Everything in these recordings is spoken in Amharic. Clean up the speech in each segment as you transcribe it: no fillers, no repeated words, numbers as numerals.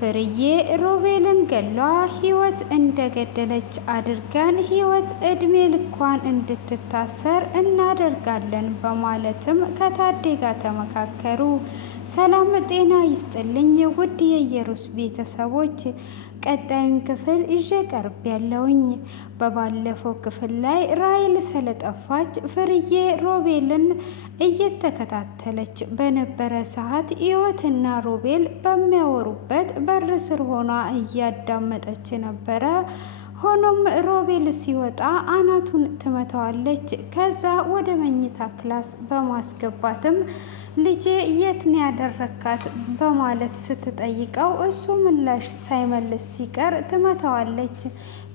ፍርዬ ሮቤልን ገሏ ህይወት እንደገደለች አድርገን ህይወት እድሜ ልኳን እንድትታሰር እናደርጋለን በማለትም ከታዴ ጋር ተመካከሩ። ሰላም ጤና ይስጥልኝ ውድ የኢየሩስ ቤተሰቦች፣ ቀጣዩን ክፍል ይዤ ቀርብ ያለውኝ። በባለፈው ክፍል ላይ ራሔል ስለጠፋች ፍርዬ ሮቤልን እየተከታተለች በነበረ ሰዓት ህይወትና ሮቤል በሚያወሩበት በር ስር ሆኗ እያዳመጠች ነበረ። ሆኖም ሮቤል ሲወጣ አናቱን ትመታዋለች። ከዛ ወደ መኝታ ክላስ በማስገባትም ልጄ የት ነው ያደረካት በማለት ስትጠይቀው እሱ ምላሽ ሳይመልስ ሲቀር ትመታዋለች።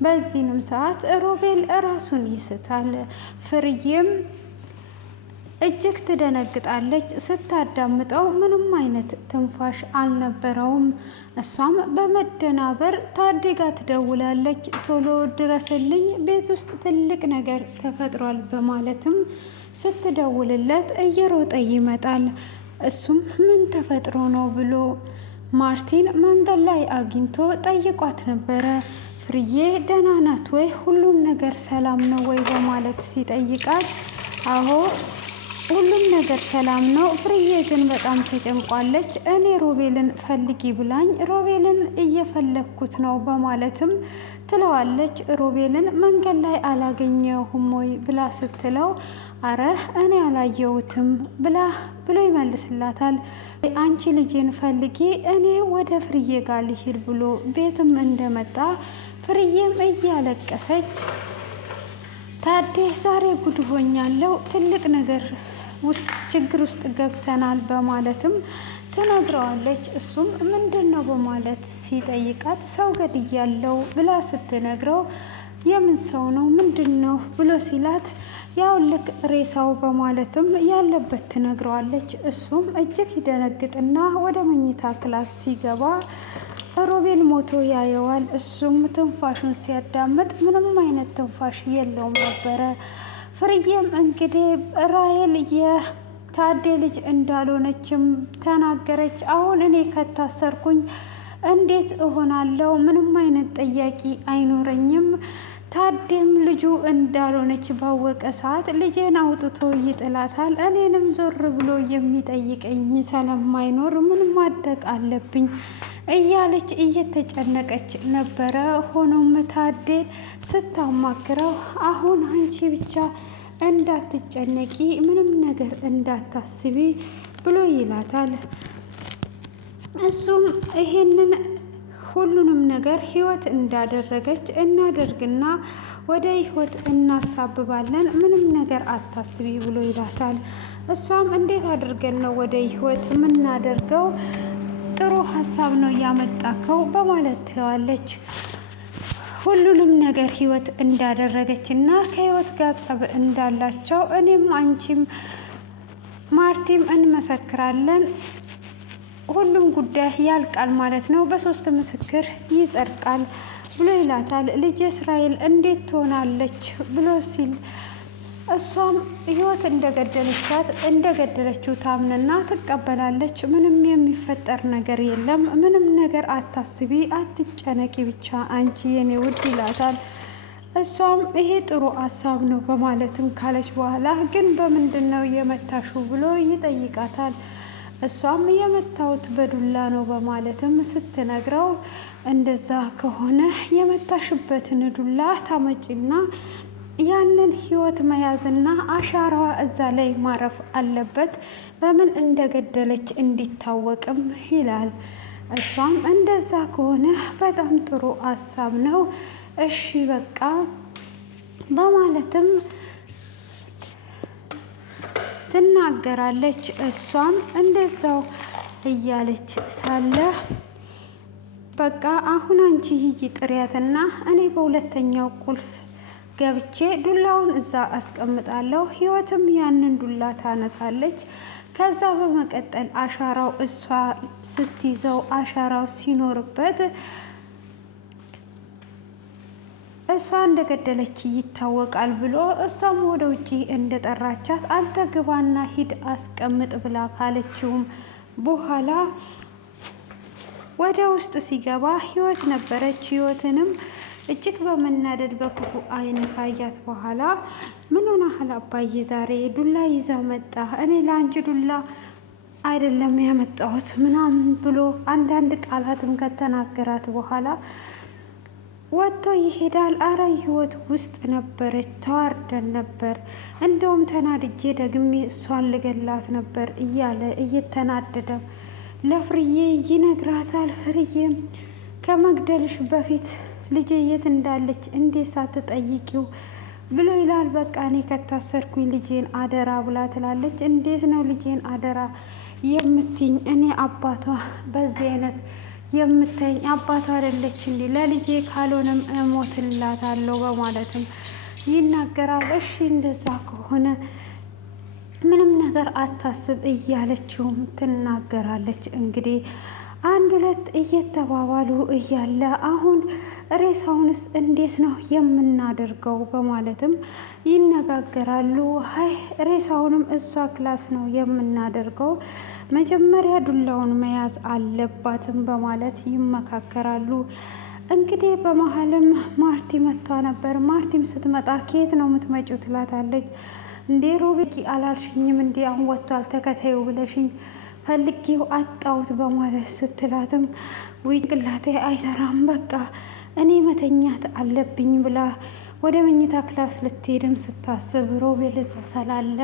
በዚህንም ሰዓት ሮቤል ራሱን ይስታል። ፍርዬም እጅግ ትደነግጣለች። ስታዳምጠው ምንም አይነት ትንፋሽ አልነበረውም። እሷም በመደናበር ታዴ ጋ ትደውላለች። ቶሎ ድረስልኝ፣ ቤት ውስጥ ትልቅ ነገር ተፈጥሯል በማለትም ስትደውልለት እየሮጠ ይመጣል። እሱም ምን ተፈጥሮ ነው ብሎ ማርቲን መንገድ ላይ አግኝቶ ጠይቋት ነበረ። ፍርዬ ደህና ናት ወይ? ሁሉም ነገር ሰላም ነው ወይ በማለት ሲጠይቃት አዎ ሁሉም ነገር ሰላም ነው፣ ፍርዬ ግን በጣም ተጨንቋለች። እኔ ሮቤልን ፈልጊ ብላኝ ሮቤልን እየፈለግኩት ነው በማለትም ትለዋለች። ሮቤልን መንገድ ላይ አላገኘሁም ወይ ብላ ስትለው አረ እኔ አላየሁትም ብሎ ይመልስላታል። አንቺ ልጄን ፈልጊ፣ እኔ ወደ ፍርዬ ጋር ልሂድ ብሎ ቤትም እንደመጣ ፍርዬም እያለቀሰች ታዴ ዛሬ ጉድ ሆኛለሁ፣ ትልቅ ነገር ችግር ውስጥ ገብተናል በማለትም ትነግረዋለች። እሱም ምንድን ነው በማለት ሲጠይቃት ሰው ገድያለሁ ብላ ስትነግረው የምን ሰው ነው ምንድን ነው ብሎ ሲላት ያው ልክ ሬሳው በማለትም ያለበት ትነግረዋለች። እሱም እጅግ ይደነግጥና ወደ መኝታ ክላስ ሲገባ ሮቤል ሞቶ ያየዋል። እሱም ትንፋሹን ሲያዳምጥ ምንም አይነት ትንፋሽ የለውም ነበረ። ፍርዬም እንግዲህ ራሔል የታዴ ልጅ እንዳልሆነችም ተናገረች። አሁን እኔ ከታሰርኩኝ እንዴት እሆናለሁ? ምንም አይነት ጠያቂ አይኖረኝም። ታዴም ልጁ እንዳልሆነች ባወቀ ሰዓት ልጄን አውጥቶ ይጥላታል። እኔንም ዞር ብሎ የሚጠይቀኝ ስለማይኖር ምን ማድረግ አለብኝ እያለች እየተጨነቀች ነበረ። ሆኖም ታዴን ስታማክረው አሁን አንቺ ብቻ እንዳትጨነቂ፣ ምንም ነገር እንዳታስቢ ብሎ ይላታል። እሱም ይሄንን ሁሉንም ነገር ህይወት እንዳደረገች እናደርግና ወደ ህይወት እናሳብባለን፣ ምንም ነገር አታስቢ ብሎ ይላታል። እሷም እንዴት አድርገን ነው ወደ ህይወት የምናደርገው? ጥሩ ሀሳብ ነው ያመጣከው በማለት ትለዋለች። ሁሉንም ነገር ህይወት እንዳደረገች እና ከህይወት ጋር ጸብ እንዳላቸው እኔም አንቺም ማርቲም እንመሰክራለን፣ ሁሉም ጉዳይ ያልቃል ማለት ነው፣ በሶስት ምስክር ይጸድቃል ብሎ ይላታል። ልጅ እስራኤል እንዴት ትሆናለች ብሎ ሲል እሷም ህይወት እንደገደለችው ታምንና ትቀበላለች። ምንም የሚፈጠር ነገር የለም፣ ምንም ነገር አታስቢ፣ አትጨነቂ ብቻ አንቺ የኔ ውድ ይላታል። እሷም ይሄ ጥሩ ሀሳብ ነው በማለትም ካለች በኋላ ግን በምንድን ነው የመታሹ ብሎ ይጠይቃታል። እሷም የመታውት በዱላ ነው በማለትም ስትነግረው እንደዛ ከሆነ የመታሽበትን ዱላ ታመጪና ያንን ህይወት መያዝና አሻራዋ እዛ ላይ ማረፍ አለበት፣ በምን እንደገደለች እንዲታወቅም ይላል። እሷም እንደዛ ከሆነ በጣም ጥሩ ሀሳብ ነው፣ እሺ በቃ በማለትም ትናገራለች። እሷም እንደዛው እያለች ሳለ በቃ አሁን አንቺ ሂጂ ጥሪያትና እኔ በሁለተኛው ቁልፍ ገብቼ ዱላውን እዛ አስቀምጣለሁ። ህይወትም ያንን ዱላ ታነሳለች። ከዛ በመቀጠል አሻራው እሷ ስትይዘው አሻራው ሲኖርበት እሷ እንደገደለች ይታወቃል ብሎ እሷም ወደ ውጪ እንደጠራቻት አንተ ግባና ሂድ አስቀምጥ ብላ ካለችውም በኋላ ወደ ውስጥ ሲገባ ህይወት ነበረች። ህይወትንም እጅግ በመናደድ በክፉ አይን ካያት በኋላ ምን ሆነሃል አባዬ? ዛሬ ዱላ ይዛ መጣ? እኔ ለአንቺ ዱላ አይደለም ያመጣሁት ምናምን ብሎ አንዳንድ ቃላትም ከተናገራት በኋላ ወጥቶ ይሄዳል። አረ ህይወት ውስጥ ነበረች፣ ተዋርደን ነበር፣ እንደውም ተናድጄ ደግሜ እሷን ልገላት ነበር እያለ እየተናደደ ለፍርዬ ይነግራታል። ፍርዬም ከመግደልሽ በፊት ልጄ የት እንዳለች እንዴት ሳትጠይቂው ብሎ ይላል። በቃ እኔ ከታሰርኩኝ ልጄን አደራ ብላ ትላለች። እንዴት ነው ልጄን አደራ የምትኝ? እኔ አባቷ በዚህ አይነት የምታይኝ አባቷ አይደለች እንዴ? ለልጄ ካልሆነም እሞትላታለሁ በማለትም ይናገራል። እሺ እንደዛ ከሆነ ምንም ነገር አታስብ እያለችውም ትናገራለች። እንግዲህ አንድ ሁለት እየተባባሉ እያለ አሁን ሬሳውንስ እንዴት ነው የምናደርገው በማለትም ይነጋገራሉ። ሀይ ሬሳውንም እሷ ክላስ ነው የምናደርገው፣ መጀመሪያ ዱላውን መያዝ አለባትም በማለት ይመካከራሉ። እንግዲህ በመሀልም ማርቲ መጥቷ ነበር። ማርቲም ስትመጣ ከየት ነው የምትመጪው ትላታለች። እንዴ ሮቤኪ አላልሽኝም እንዴ? አሁን ወጥቷል ተከታዩ ብለሽኝ ፈልጌው አጣሁት በማለት ስትላትም ውይ ጭንቅላቴ አይሰራም፣ በቃ እኔ መተኛት አለብኝ ብላ ወደ መኝታ ክላስ ልትሄድም ስታስብ ሮቤል እዛ ስላለ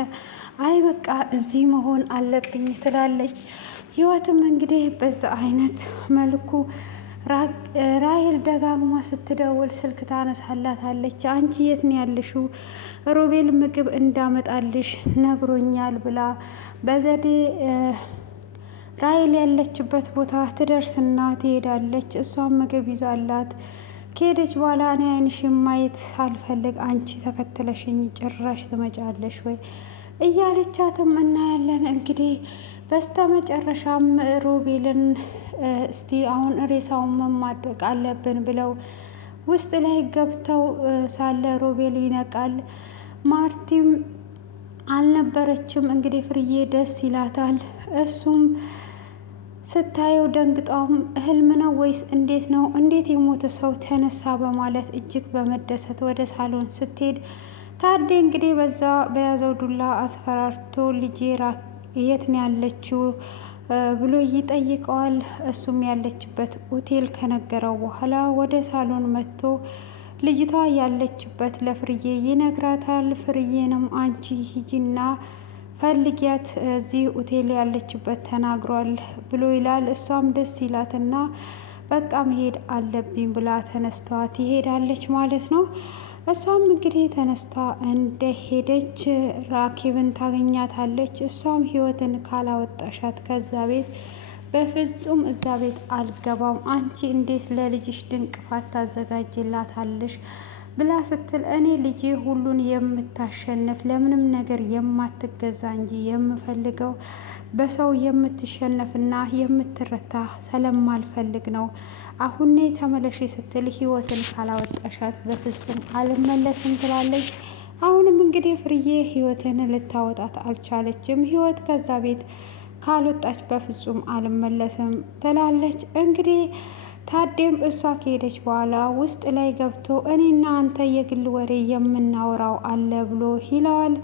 አይ በቃ እዚህ መሆን አለብኝ ትላለች። ህይወትም እንግዲህ በዛ አይነት መልኩ ራሄል ደጋግማ ስትደውል ስልክ ታነሳላታለች። አንቺ የት ነው ያለሽው? ሮቤል ምግብ እንዳመጣልሽ ነግሮኛል ብላ በዘዴ ራሄል ያለችበት ቦታ ትደርስና ትሄዳለች። እሷም ምግብ ይዛላት ከሄደች በኋላ እኔ አይንሽን ማየት ሳልፈልግ አንቺ ተከትለሽኝ ጭራሽ ትመጫለሽ ወይ እያለቻትም እናያለን። እንግዲህ በስተ መጨረሻም ሮቤልን እስቲ አሁን ሬሳውን መማደቅ አለብን ብለው ውስጥ ላይ ገብተው ሳለ ሮቤል ይነቃል። ማርቲም አልነበረችም። እንግዲህ ፍርዬ ደስ ይላታል። እሱም ስታየው ደንግጣውም ህልም ነው ወይስ እንዴት ነው? እንዴት የሞተ ሰው ተነሳ? በማለት እጅግ በመደሰት ወደ ሳሎን ስትሄድ ታዴ እንግዲህ በዛ በያዘው ዱላ አስፈራርቶ ልጄ የት ነው ያለችው ብሎ ይጠይቀዋል። እሱም ያለችበት ሆቴል ከነገረው በኋላ ወደ ሳሎን መጥቶ ልጅቷ ያለችበት ለፍርዬ ይነግራታል። ፍርዬንም አንቺ ሂጂና ፈልጊያት እዚህ ሆቴል ያለችበት ተናግሯል ብሎ ይላል። እሷም ደስ ይላትና በቃ መሄድ አለብኝ ብላ ተነስቷ ትሄዳለች ማለት ነው። እሷም እንግዲህ ተነስታ እንደሄደች ራኬብን ታገኛታለች። እሷም ህይወትን ካላወጣሻት ከዛ ቤት በፍጹም እዛ ቤት አልገባም፣ አንቺ እንዴት ለልጅሽ ድንቅፋት ታዘጋጅላታለሽ ብላ ስትል እኔ ልጄ ሁሉን የምታሸንፍ ለምንም ነገር የማትገዛ እንጂ የምፈልገው በሰው የምትሸነፍና የምትረታ ስለማልፈልግ ነው። አሁን ተመለሽ ስትል ህይወትን ካላወጣሻት በፍጹም አልመለስም ትላለች። አሁንም እንግዲህ ፍርዬ ህይወትን ልታወጣት አልቻለችም። ህይወት ከዛ ቤት ካልወጣች በፍጹም አልመለስም ትላለች። እንግዲህ ታዴም እሷ ከሄደች በኋላ ውስጥ ላይ ገብቶ እኔና አንተ የግል ወሬ የምናወራው አለ ብሎ ይለዋል።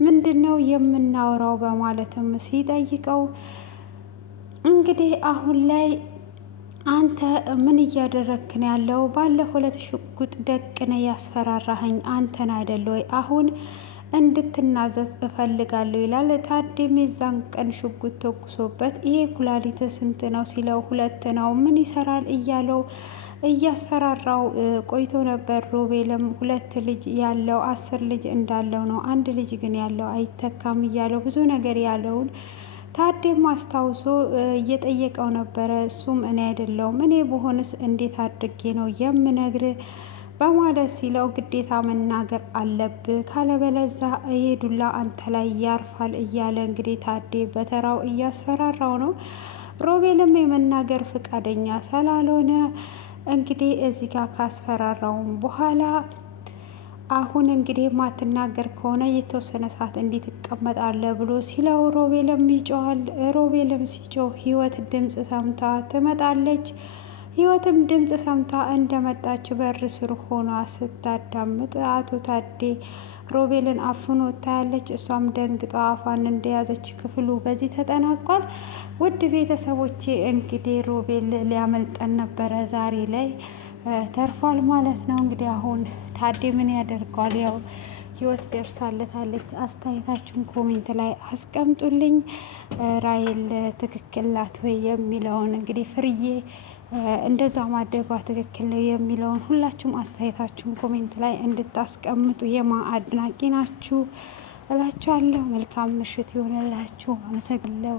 ምንድን ነው የምናወራው በማለትም ሲጠይቀው እንግዲህ አሁን ላይ አንተ ምን እያደረግክ ነው ያለው? ባለፈው ዕለት ሽጉጥ ደቅነ ያስፈራራኸኝ አንተን አይደለ ወይ? አሁን እንድትናዘዝ እፈልጋለሁ ይላል። ታዴም የዛን ቀን ሽጉጥ ተኩሶበት ይሄ ኩላሊት ስንት ነው ሲለው 2 ነው ምን ይሰራል እያለው እያስፈራራው ቆይቶ ነበር። ሮቤልም 2 ልጅ ያለው 10 ልጅ እንዳለው ነው፣ 1 ልጅ ግን ያለው አይተካም እያለው ብዙ ነገር ያለውን ታዴም አስታውሶ እየጠየቀው ነበረ። እሱም እኔ አይደለሁም እኔ በሆንስ እንዴት አድርጌ ነው የምነግር በማለት ሲለው ግዴታ መናገር አለብህ ካለበለዛ ይሄ ዱላ አንተ ላይ ያርፋል እያለ እንግዲህ ታዴ በተራው እያስፈራራው ነው። ሮቤልም የመናገር ፍቃደኛ ስላልሆነ እንግዲህ እዚህ ጋር ካስፈራራውም በኋላ አሁን እንግዲህ ማትናገር ከሆነ የተወሰነ ሰዓት እንዴት ትቀመጣለህ ብሎ ሲለው ሮቤልም ይጮሃል። ሮቤልም ሲጮህ ህይወት ድምፅ ሰምታ ትመጣለች። ህይወትም ድምፅ ሰምታ እንደመጣች በር ስር ሆና ስታዳምጥ አቶ ታዴ ሮቤልን አፍኖ ታያለች። እሷም ደንግጣ አፏን እንደያዘች ክፍሉ በዚህ ተጠናቋል። ውድ ቤተሰቦቼ እንግዲህ ሮቤል ሊያመልጠን ነበረ፣ ዛሬ ላይ ተርፏል ማለት ነው። እንግዲህ አሁን ታዴ ምን ያደርገዋል? ያው ህይወት ደርሳለታለች። አስተያየታችሁን ኮሜንት ላይ አስቀምጡልኝ። ራሄል ትክክል ናት ወይ የሚለውን እንግዲህ ፍርዬ እንደዛ ማደጓ ትክክል ነው የሚለውን ሁላችሁም አስተያየታችሁን ኮሜንት ላይ እንድታስቀምጡ አድናቂ ናችሁ እላችኋለሁ። መልካም ምሽት ይሆንላችሁ። አመሰግናለሁ።